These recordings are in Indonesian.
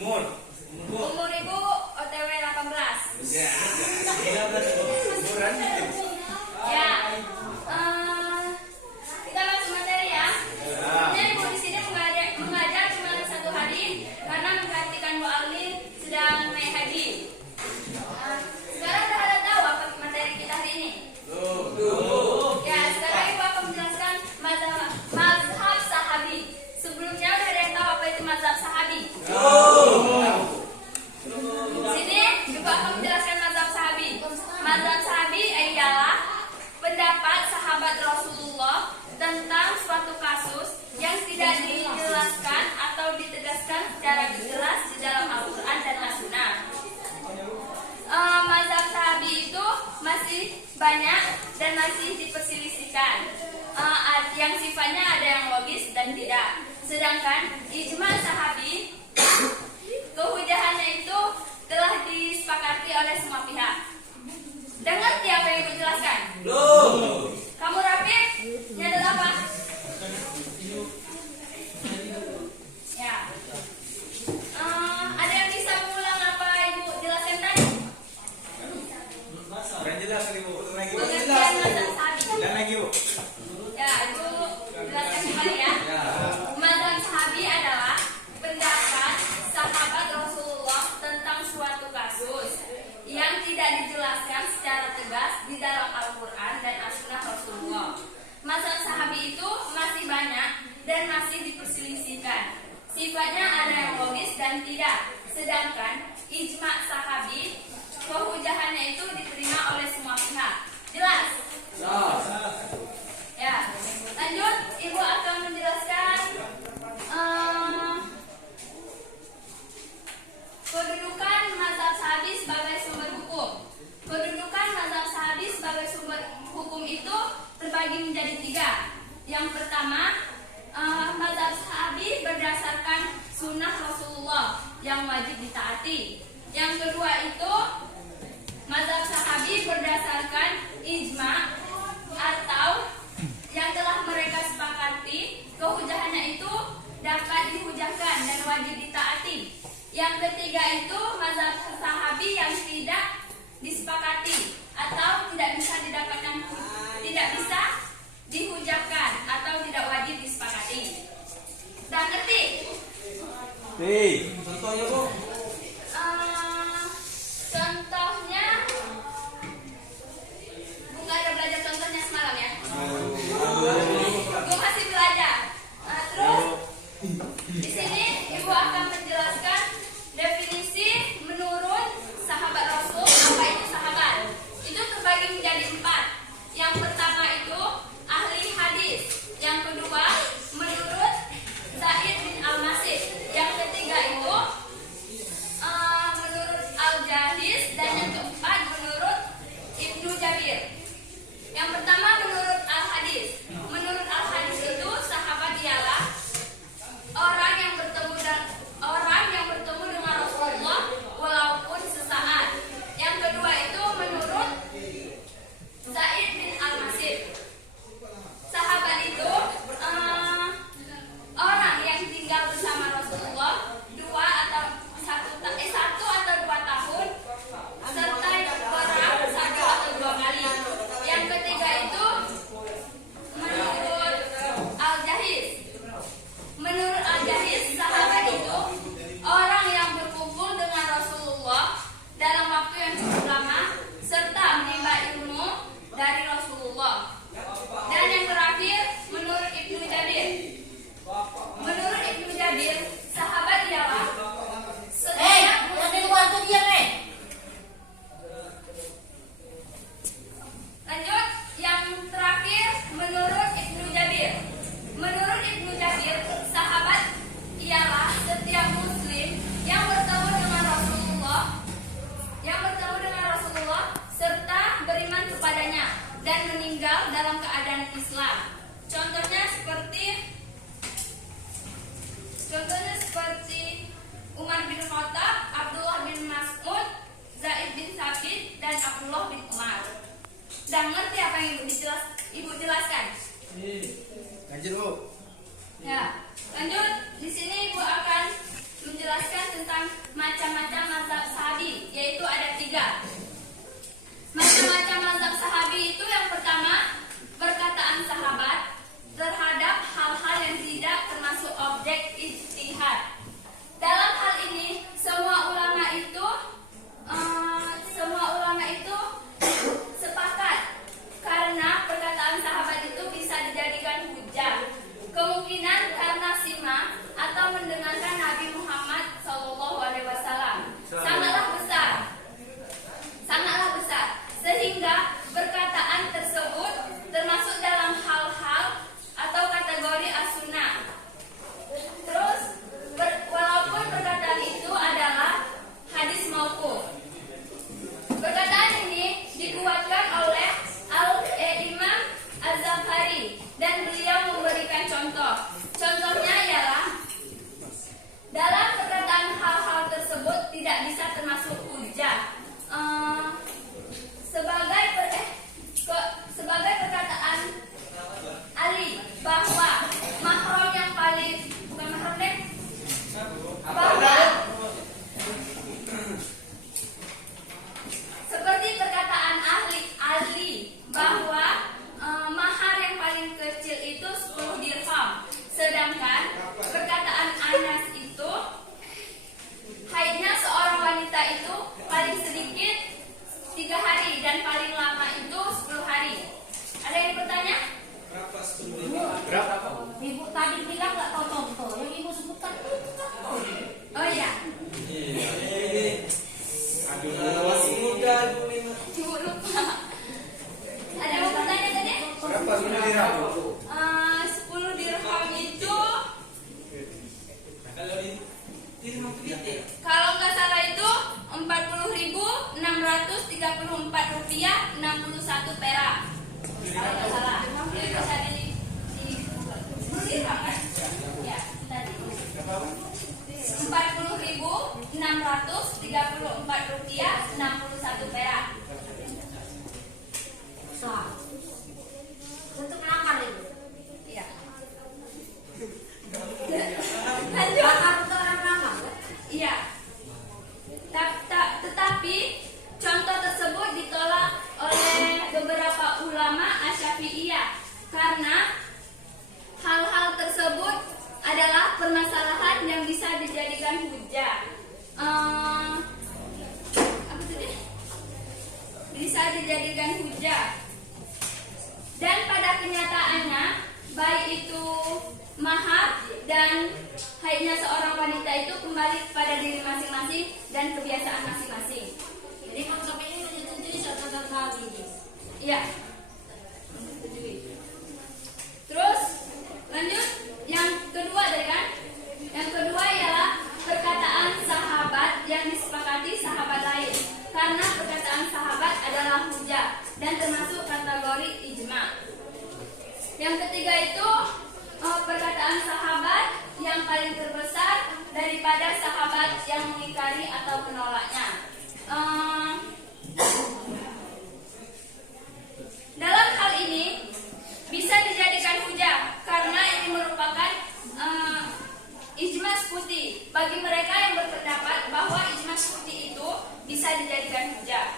Umur ibu OTW 18. Ya. Ya. Kita langsung materi ya. Sebenarnya ibu di sini mengajar cuma 1 hari karena memperhatikan Bu Arlin sedang naik haji. Sekarang udah ada tahu apa materi kita hari ini? Ya, sekarang ibu akan menjelaskan mazhab sahabi. Sebelumnya udah ada yang tahu apa itu mazhab sahabi? Sini ibu akan menjelaskan mazhab sahabi. Mazhab sahabi ialah pendapat sahabat Rasulullah tentang suatu kasus yang tidak dijelaskan atau ditegaskan secara jelas di dalam Al-Quran dan As-Sunnah. Mazhab sahabi itu masih banyak dan masih diperselisihkan. Yang sifatnya ada yang logis dan tidak. Sedangkan ijma sahabi kehujahannya itu telah disepakati oleh semua pihak. Dengar apa yang ibu jelaskan? Kamu rapi? Ini adalah apa? Ya. Ada yang bisa mengulang apa ibu jelaskan tadi? Pengertian mazhab sahabi. Ya, ibu jelaskan kembali ya. Mazhab sahabi adalah pendapat sahabat Rasulullah tentang suatu kasus yang tidak dijelaskan secara tegas di dalam Al-Quran dan As-Sunnah Rasulullah. Mazhab sahabi itu masih banyak dan masih diperselisihkan. Sifatnya ada yang logis dan tidak. Sedangkan ijma sahabi kehujahannya itu diterima oleh semua pihak. Jelas? Ya. Lanjut, ibu akan menjelaskan kedudukan mazhab sahabi sebagai sumber hukum. Kedudukan mazhab sahabi sebagai sumber hukum itu terbagi menjadi 3. Yang pertama, mazhab sahabi berdasarkan sunnah Rasulullah yang wajib ditaati. Yang kedua itu mazhab sahabi berdasarkan ijma atau yang telah mereka sepakati kehujahannya itu dapat dihujahkan dan wajib ditaati. Yang ketiga itu mazhab sahabi yang tidak disepakati atau tidak bisa didapatkan, tidak bisa dihujahkan atau tidak wajib disepakati. Sudah ngerti? Contohnya Bu. Contohnya nggak ada belajar contohnya semalam ya? Gue masih belajar. Terus di sini ibu akan menjelaskan definisi menurut sahabat Rasul. Apa itu sahabat? Itu terbagi menjadi 4. Yang pertama itu ahli hadis. Yang kedua menurut Zaid bin Al-Masih. Yang ketiga itu menurut Al-Jahiz. Dan yang keempat menurut Ibnu Jabir. Yang pertama menurut Al-Hadis. Menurut Al-Hadis itu sahabat ialah orang yang bertemu dengan Rasulullah walaupun sesaat. Yang kedua itu menurut Zaid bin Al-Masih. Sahabat itu orang yang tinggal bersama Rasulullah 1 atau 2 tahun serta perang 1 atau 2 kali. Yang ketiga itu menurut Al-Jahiz. Menurut Al-Jahiz, sahabat itu orang yang berkumpul dengan Rasulullah dalam waktu yang cukup lama serta menimba ilmu dari Rasulullah. Dan yang terakhir menurut Ibnu Jabir. Menurut Ibnu Jabir, sahabat ialah setiap Lanjut, yang terakhir menurut Ibnu Jabir. Menurut Ibnu Jabir, sahabat ialah setiap muslim yang bertemu dengan Rasulullah serta beriman kepadanya dan meninggal dalam keadaan Islam. Contohnya seperti Umar bin Khattab, Abdullah bin Mas'ud, Zaid bin Sabit, dan Abdullah bin Umar. Sudah ngerti apa yang ibu jelaskan? Lanjut Bu. Ya, lanjut. Di sini ibu akan menjelaskan tentang tentang macam-macam mazhab sahabi, yaitu ada 3. Macam-macam mazhab sahabi itu yang pertama, perkataan sahabat terhadap hal-hal yang tidak termasuk objek ijtihad. Dalam hal ini semua ulama itu sepakat karena perkataan sahabat itu bisa dijadikan hujah. Kemungkinan karena simak atau mendengarkan Nabi Muhammad SAW sangatlah besar, sehingga perkataan tersebut termasuk dalam hal-hal atau kategori as-sunnah. Terus walaupun perkataan itu adalah hadis mauquf, perkataan ini dikuatkan oleh Imam Az-Zakhari dan beliau memberikan contoh. Contohnya ialah dalam perkataan hal-hal tersebut tidak bisa termasuk hujah. Sebagai perkataan Ali bahwa mahram yang paling bukan mahram deh, bahwa seperti perkataan Ali bahwa mahar yang paling kecil itu 10 dirham, sedangkan perkataan Anas itu haidnya seorang wanita itu paling sedikit 3 hari dan paling lama itu 10 hari. Ada yang bertanya? Berapa? Ibu tadi bilang nggak tahu contoh, yang ibu sebutkan itu contoh. Oh iya. Aduh, masih muda Ibu lupa. Ada yang bertanya tadi? Berapa dirham? 10 dirham itu kalau nggak salah itu 40.634 rupiah 61 perak. Kalau nggak salah. Jadi bisa di 10 dirham kan? Ya, tadi. 40.634 rupiah 61 perak. Sah. Untuk ngamal itu. Iya. Lanjut. Bakar untuk orang ngamal. Iya. Tetapi contoh tersebut ditolak oleh beberapa ulama Asy-Syafi'iyah karena hal-hal tersebut adalah permasalahan yang bisa dijadikan hujah. Apa tadi? Bisa dijadikan hujah. Dan pada kenyataannya baik itu mahar dan haidnya seorang wanita itu kembali pada diri masing-masing dan kebiasaan masing-masing. Jadi konsep ini menyetujui catatan tadi. Iya. Terus lanjut yang kedua tadi kan? Yang kedua ialah perkataan sahabat yang disepakati sahabat lain. Karena perkataan sahabat adalah hujah dan termasuk kategori ijma. Yang ketiga itu perkataan sahabat yang paling terbesar daripada sahabat yang mengingkari atau menolaknya. Dalam hal ini bisa dijadikan hujah karena ini merupakan ijma sekuti bagi mereka yang berpendapat bahwa ijma sekuti itu bisa dijadikan hujah.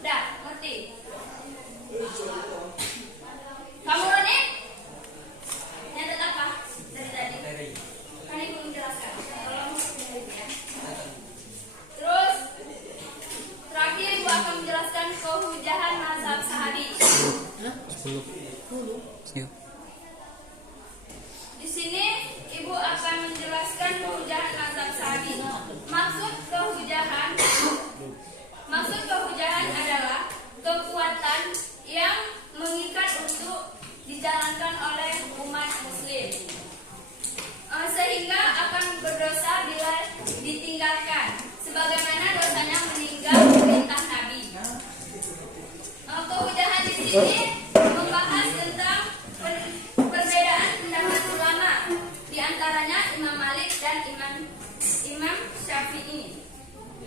Dah, ngerti? Kamu Roni? Nyatet apa dari tadi? Kan ibu menjelaskan. Tolong ya. Terus terakhir ibu akan menjelaskan kehujahan mazhab sahabi. 10. Di sini ibu akan menjelaskan kehujahan mazhab sahabi. Maksud kehujahan adalah kekuatan yang mengikat untuk dijalankan oleh umat muslim, sehingga akan berdosa bila ditinggalkan, sebagaimana dosanya meninggal perintah Nabi. Kehujahan di sini membahas tentang perbedaan pendapat ulama, di antaranya Imam Malik dan Imam Syafi'i.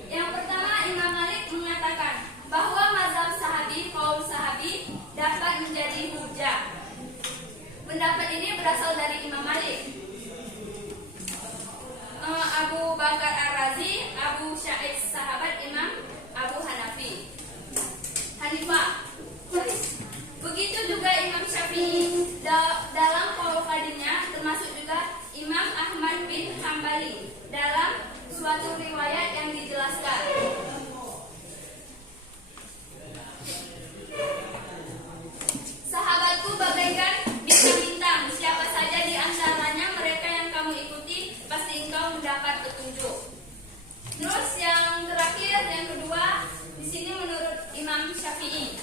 Yang pertama, Imam Malik mengatakan bahwa mazhab sahabi, kaum sahabi dapat menjadi hujah. Pendapat ini berasal dari Imam Malik. Abu Bakar Hanifah. Begitu juga Imam Syafi'i. Dalam qaul qadimnya termasuk juga Imam Ahmad bin Hambali dalam suatu riwayat yang dijelaskan. Sahabatku bagaikan bintang-bintang, siapa saja di antaranya mereka yang kamu ikuti, pasti engkau mendapat petunjuk. Terus yang terakhir, yang kedua, di sini menurut Imam Syafi'i.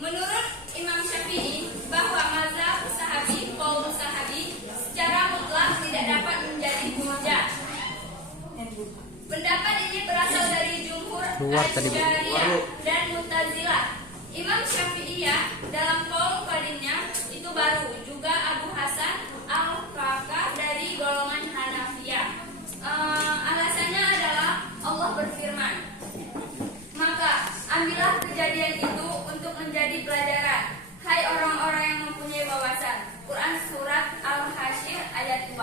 Menurut Imam Syafi'i bahwa mazhab sahabi, qaul sahabi secara mutlak tidak dapat menjadi hujjah. Pendapat ini berasal dari jumhur Asy'ariyah dan Mu'tazilah. Imam Syafi'iyah dalam qaul qadimnya itu baru, juga Abu Hasan Al-Kaka dari golongan Hanafiyah. Alasannya adalah Allah berfirman, maka ambillah kejadian itu untuk menjadi pelajaran, hai orang-orang yang mempunyai wawasan. Quran surat Al-Hasyr ayat 2.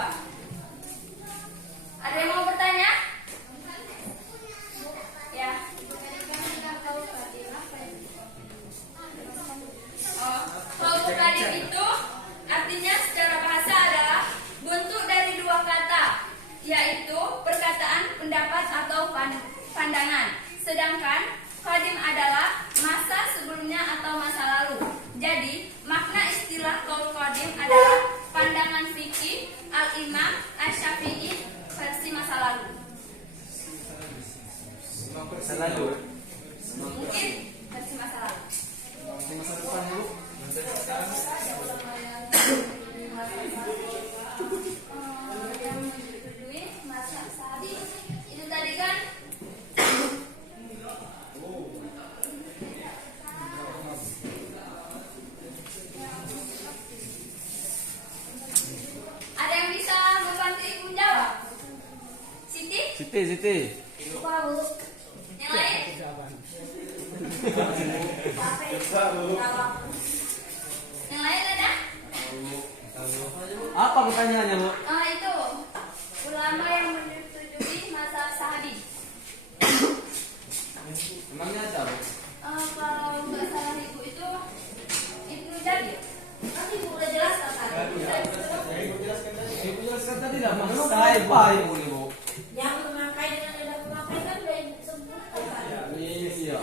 Ada yang mau bertanya? Ya. Qaul qadim itu artinya secara bahasa adalah bentuk dari dua kata, yaitu perkataan, pendapat atau pandangan. Sedangkan qadim adalah masa sebelumnya atau masa lalu. Jadi makna istilah qaul qadim adalah pandangan fikih Al-Imam Asy-Syafi'i versi masa lalu. Masa lalu. Mungkin versi masa lalu. Masa depan dulu. Yang menyetujui mazhab sahabi itu tadi kan ada yang bisa membantu ibu menjawab? Siti. Lupa, Bu. Yang lain? Yang lain ada? Apa pertanyaannya, Bu? Itu ulama yang menyetujui mazhab sahabi. Emangnya ada, Bu? Kalau nggak salah ibu itu Ibnu Jabir. Nanti Bu udah jelaskan tadi. Ibu jelaskan tadi dah, maksud saya apa Ibu nih, Bu? Yang memakai dengan tidak memakai kan udah disebutkan kan? Iya.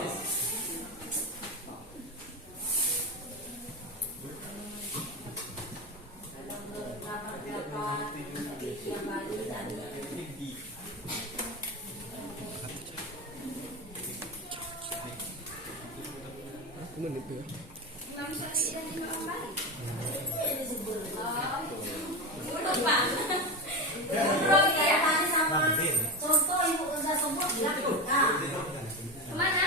Ada beberapa hadis yang baru tadi. Imam Syafi'i dan Imam Malik. Ini disebut. Lupa. Kayak tadi sama contoh Ibu udah sebut bilang. Nah, Kemana?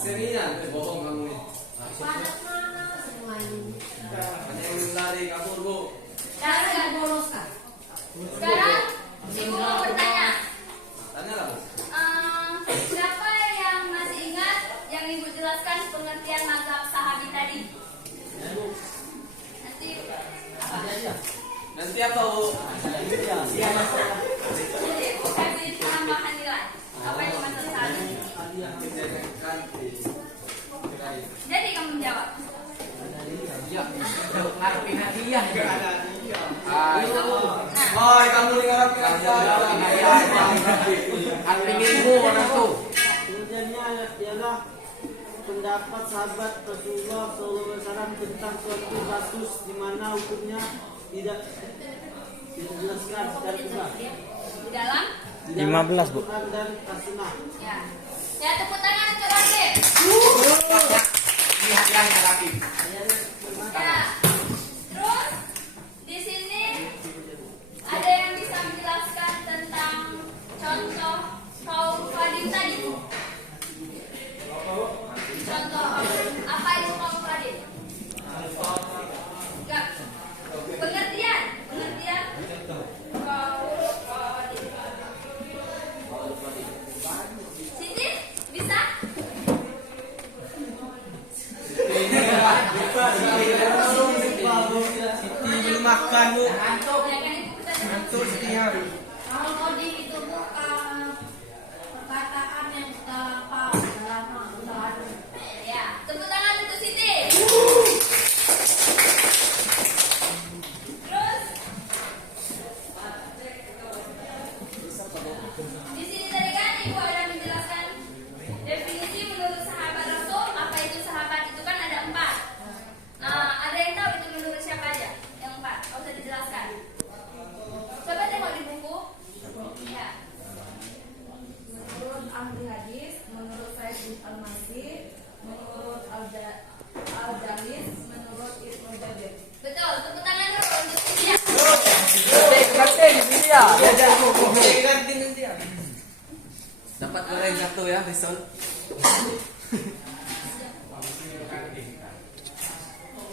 Serian, bohong kamu nih. padat mana semua ini? Ada yang lari kabur, Bu. Jangan diboloskan. Sekarang ibu mau bertanya. Tanya lah, Bu. Siapa yang masih ingat yang ibu jelaskan pengertian mazhab sahabi tadi? Nanti Nanti apa, Bu? jadi ibu kasih tambahan nilai. Apa itu mazhab sahabi? Jadi kamu menjawab. Ngarepin hadiah. Nah, Kamu nih ngarepin hadiah. Ngarepin ilmu orang tuh. Kemudiannya ialah pendapat sahabat Rasulullah SAW tentang suatu kasus di mana hukumnya tidak dijelaskan secara jelas. di dalam 15, Bu. Quran dan As-Sunnah. ya. Ya, tepuk tangan untuk Rafiq. Ini hadiahnya lagi. Ya. Terus di sini ada yang bisa menjelaskan tentang contoh qaul qadim tadi? Contoh apa itu qaul qadim? Enggak. Pengertian qaul qadim. Siti bisa? Bisa. Di sini tadi kan ibu ada menjelaskan definisi menurut sahabat Rasul. Apa itu sahabat? Itu kan ada 4. Ada yang tahu itu menurut siapa aja? Yang 4. Gak usah dijelaskan. Coba tengok di buku. Ya. Menurut ahli hadis, menurut Said bin Al-Masih, menurut Al-Jalis, menurut Ibnu Jabir. Betul. Tepuk tangan dulu untuk Cynthia. Dapat goreng 1 ya, Rison.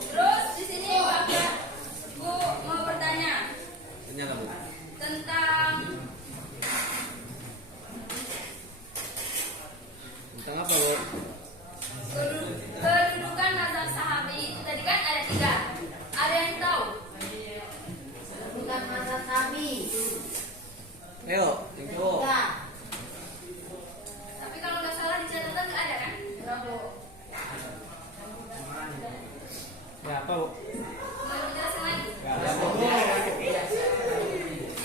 Terus di sini Bu mau bertanya Tanya lah, Bu. tentang Tentang apa, Bu? kedudukan mazhab sahabi itu tadi kan ada 3. Ada yang tahu? Bukan mazhab Sahabi. Ayo, yang cowok. Enggak. Tapi kalau nggak salah di catatan nggak ada kan? Enggak, Bu. Ya, apa, Bu? Mau dijelasin lagi? Ya,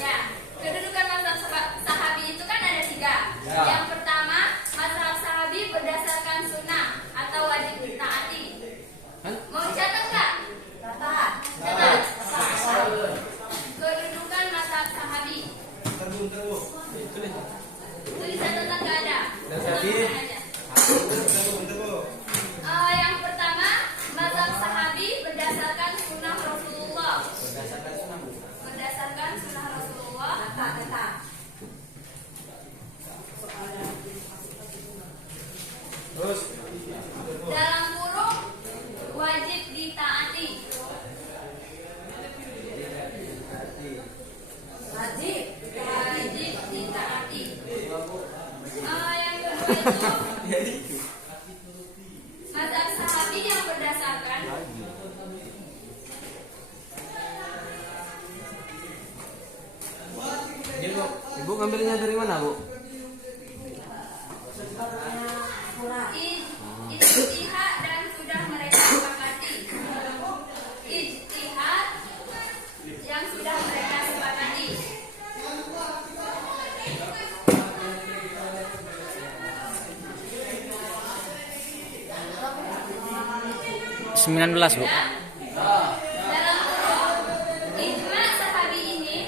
Ya, kedudukan mazhab sahabi itu kan ada 3. Ya. Yang pertama, mazhab sahabi berdasarkan sunnah atau wajib ditaati. Kan? Mau dicatat nggak? Catat. Catat. Catat. Kedudukan mazhab sahabi. Itu di catatan nggak ada. Tenangkan aja. Yang pertama, mazhab sahabi berdasarkan sunnah Rasulullah. Berdasarkan sunnah Rasulullah. Catat. Terus Dalam kurung wajib ditaati. Wajib. Wajib ditaati. Yang kedua itu mazhab sahabi yang berdasarkan Ibu ngambilnya dari mana, Bu? ijtihad dan sudah mereka sepakati. Ijtihad yang sudah mereka sepakati. 19, Bu. Dalam kurung ijma sahabi ini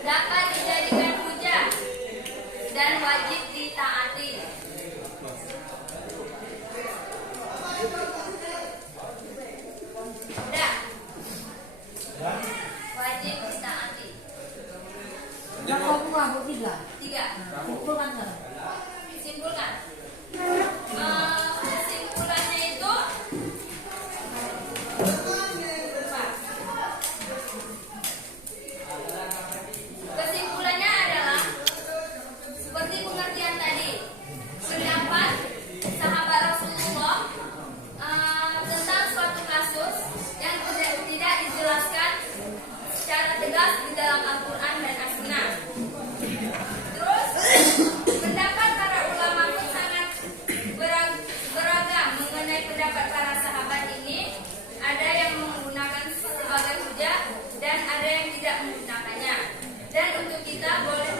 dapat dijadikan hujah dan wajib ditaati. Udah. Wajib ditaati. Yang kedua, Bu, 3. 3. Simpulkan kan? Simpulkan. Kesimpulannya itu kesimpulannya adalah seperti pengertian tadi, pendapat sahabat Rasulullah tentang suatu kasus yang tidak dijelaskan secara tegas di dalam Al-Quran dan As-Sunnah. Terus pendapat para ulama pun sangat beragam mengenai pendapat para sahabat ini. Ada yang menggunakan sebagai hujah dan ada yang tidak menggunakannya. Dan untuk kita boleh